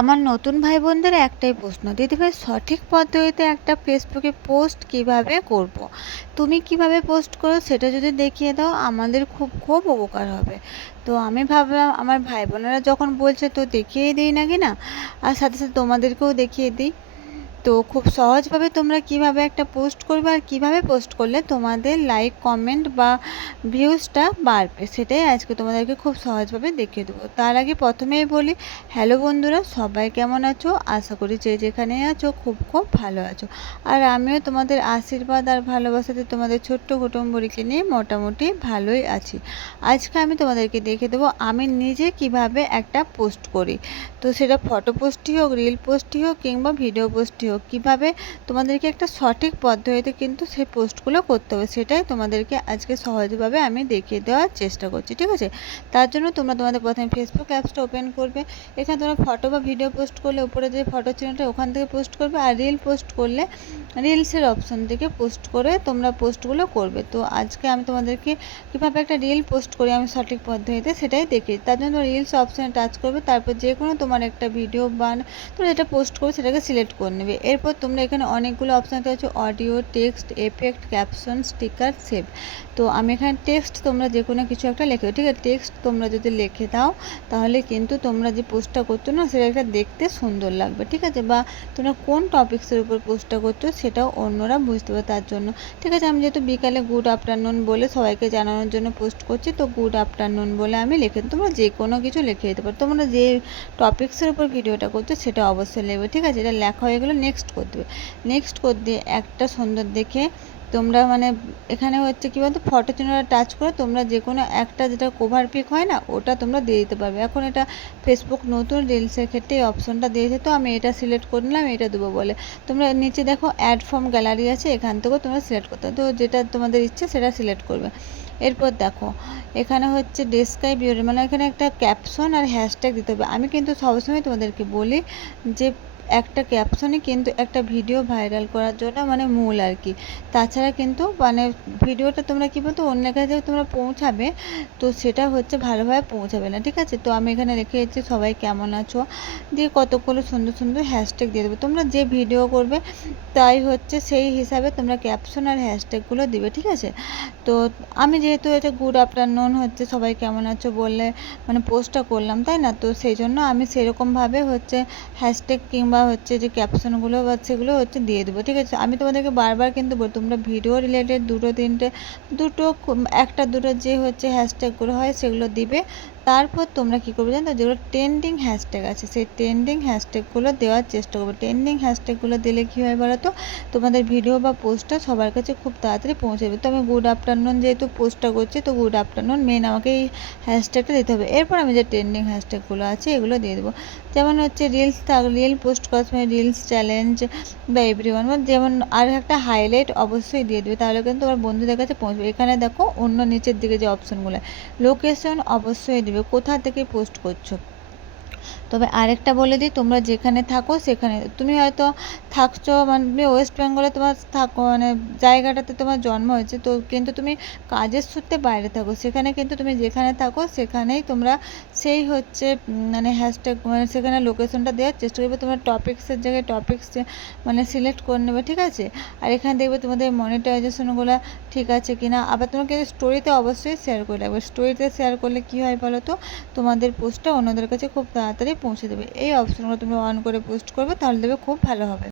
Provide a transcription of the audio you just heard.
আমার নতুন ভাই বোনদের একটাই প্রশ্ন, দিদিভাই সঠিক পদ্ধতিতে একটা ফেসবুকে পোস্ট কিভাবে করব। তুমি কিভাবে পোস্ট করো সেটা যদি দেখিয়ে দাও আমাদের খুব খুব উপকার হবে। তো আমি ভাবলাম আমার ভাই বোনেরা যখন বলছে তো দেখিয়ে দিই নাকি না, আর সাথে সাথে তোমাদেরকেও দেখিয়ে দিই। তো খুব সহজভাবে তোমরা কিভাবে একটা পোস্ট করবে আর কিভাবে পোস্ট করলে তোমাদের লাইক কমেন্ট বা ভিউজটা বাড়বে সেটাই আজকে তোমাদেরকে খুব সহজভাবে দেখিয়ে দেবো। তার আগে প্রথমেই বলি, হ্যালো বন্ধুরা, সবাই কেমন আছো? আশা করি যে যেখানে আছো খুব খুব ভালো আছো। আর আমিও তোমাদের আশীর্বাদ আর ভালোবাসাতে তোমাদের ছোট্ট কুটুম্বরিকে নিয়ে মোটামুটি ভালোই আছি। আজকে আমি তোমাদেরকে দেখিয়ে দেবো আমি নিজে কিভাবে একটা পোস্ট করি। তো সেটা ফটো পোস্টই হোক, রিল পোস্টই হোক কিংবা ভিডিও পোস্টই হোক, কীভাবে তোমাদেরকে একটা সঠিক পদ্ধতিতে কিন্তু সেই পোস্টগুলো করতে হবে সেটাই তোমাদেরকে আজকে সহজভাবে আমি দেখিয়ে দেওয়ার চেষ্টা করছি, ঠিক আছে? তার জন্য তোমরা তোমাদের প্রথমে ফেসবুক অ্যাপসটা ওপেন করবে। এখানে তোমরা ফটো বা ভিডিও পোস্ট করলে উপরে যে ফটো চিহ্নটা ওখান থেকে পোস্ট করবে, আর রিল পোস্ট করলে রিলসের অপশন থেকে পোস্ট করে তোমরা পোস্টগুলো করবে। তো আজকে আমি তোমাদেরকে কীভাবে একটা রিল পোস্ট করি আমি সঠিক পদ্ধতিতে সেটাই দেখি। তার জন্য রিলস অপশানে টাচ করবে, তারপর যে কোনো তোমার একটা ভিডিও বা তোমরা যেটা পোস্ট করবে সেটাকে সিলেক্ট করে নেবে। এরপর তোমরা এখানে অনেকগুলো অপশান আছে, audio, text, effect, caption, sticker, save. তো আমি এখানে টেক্সট তোমরা যে কোনো কিছু একটা লিখে, ঠিক আছে? টেক্সট তোমরা যদি লিখে দাও তাহলে কিন্তু তোমরা যে পোস্টটা করছো না সেটা একটা দেখতে সুন্দর লাগবে, ঠিক আছে? বা তোমরা কোন টপিক্সের উপর পোস্টটা করছো সেটাও অন্যরা বুঝতে পারে তার জন্য, ঠিক আছে? আমি যেহেতু বিকালে গুড আফটারনুন বলে সবাইকে জানানোর জন্য পোস্ট করছি, তো গুড আফটারনুন বলে আমি লিখে, তোমরা যে কোনো কিছু লিখে দিতে পারো। তোমরা যে টপিক্সের উপর ভিডিওটা করছো সেটা অবশ্যই লিখবে, ঠিক আছে? এটা লেখা হয়ে গেলে নেক্সট করে দেবে। নেক্সট করে দিয়ে একটা সুন্দর দেখে তোমরা এখানে হচ্ছে কী বলতো, ফটো চিহ্নটা টাচ করে তোমরা যে কোনো একটা যেটা কভার পিক হয় না ওটা তোমরা দিয়ে দিতে পারবে। এখন এটা ফেসবুক নতুন রিলসের ক্ষেত্রে এই অপশনটা দিয়েছে, তো আমি এটা সিলেক্ট করে নিলাম, এটা দেবো বলে। তোমরা নিচে দেখো অ্যাড ফ্রম গ্যালারি আছে, এখান থেকেও তোমরা সিলেক্ট করতে হবে, তো যেটা তোমাদের ইচ্ছে সেটা সিলেক্ট করবে। এরপর দেখো এখানে হচ্ছে ডেসক্রাইব ইউর, এখানে একটা ক্যাপশন আর হ্যাশট্যাগ দিতে হবে। আমি কিন্তু সবসময় তোমাদেরকে বলি যে একটা ক্যাপশনই কিন্তু একটা ভিডিও ভাইরাল করার জন্য মূল আর কি। তাছাড়া কিন্তু ভিডিওটা তোমরা কী বলতো অন্যের কাছে তোমরা পৌঁছাবে, তো সেটা হচ্ছে ভালোভাবে পৌঁছাবে না, ঠিক আছে? তো আমি এখানে রেখে দিচ্ছি সবাই কেমন আছো, দিয়ে কতগুলো সুন্দর সুন্দর হ্যাশট্যাগ দিয়ে দেবে। তোমরা যে ভিডিও করবে তাই হচ্ছে সেই হিসাবে তোমরা ক্যাপশন আর হ্যাশট্যাগুলো দিবে, ঠিক আছে? তো আমি যেহেতু এটা গুড আফটারনুন হচ্ছে সবাই কেমন আছো বললে পোস্টটা করলাম, তাই না? তো সেই জন্য আমি সেরকমভাবে হচ্ছে হ্যাশট্যাগ কিংবা হচ্ছে যে ক্যাপশনগুলো বা সেগুলো হচ্ছে দিয়ে দেবো, ঠিক আছে? আমি তোমাদেরকে বারবার কিন্তু বলি তোমরা ভিডিও রিলেটেড একটা দুটো যে হচ্ছে হ্যাশট্যাগুলো হয় সেগুলো দিবে। তারপর তোমরা কী করবে জানো তো, যেগুলো ট্রেন্ডিং হ্যাশট্যাগ আছে সেই ট্রেন্ডিং হ্যাশট্যাগুলো দেওয়ার চেষ্টা করবে। ট্রেন্ডিং হ্যাশট্যাগুলো দিলে কী হয় বলো তো, তোমাদের ভিডিও বা পোস্টটা সবার কাছে খুব তাড়াতাড়ি পৌঁছে যাবে। তো আমি গুড আফটারনুন যেহেতু পোস্টটা করছি, তো গুড আফটারনুন মেন আমাকে এই হ্যাশট্যাগটা দিতে হবে। এরপর আমি যে ট্রেন্ডিং হ্যাশট্যাগুলো আছে এগুলো দিয়ে দেবো। যেমন হচ্ছে রিল পোস্ট করার সময় রিলস চ্যালেঞ্জ বা এভরিওয়ান, যেমন আর একটা হাইলাইট অবশ্যই দিয়ে দেবে, তাহলে কিন্তু তোমার বন্ধুদের কাছে পৌঁছবে। এখানে দেখো অন্য নিচের দিকে যে অপশনগুলো, লোকেশন অবশ্যই দেবে, কোথা থেকে পোস্ট করছো। তবে আরেকটা বলে দিই, তোমরা যেখানে থাকো সেখানে তুমি হয়তো থাকছো ওয়েস্ট বেঙ্গলে তোমার থাকো জায়গাটাতে তোমার জন্ম হয়েছে, তো কিন্তু তুমি কাজের সূত্রে বাইরে থাকো, সেখানে কিন্তু তুমি যেখানে থাকো সেখানেই তোমরা সেই হচ্ছে হ্যাশট্যাগ সেখানে লোকেশনটা দেওয়ার চেষ্টা করবে। তোমরা টপিক্সের জায়গায় টপিক্স সিলেক্ট করে নেবে, ঠিক আছে? আর এখানে দেখবে তোমাদের মনিটাইজেশনগুলো ঠিক আছে কিনা। আবার তোমাকে স্টোরিতে অবশ্যই শেয়ার করে রাখবে। স্টোরিতে শেয়ার করলে কী হয় বলো তো, তোমাদের পোস্টটা অন্যদের কাছে খুব তাড়াতাড়ি পৌঁছে দেবে। এই অপশনগুলো তোমরা অন করে পোস্ট করবে, তাহলে দেখবে খুব ভালো হবে।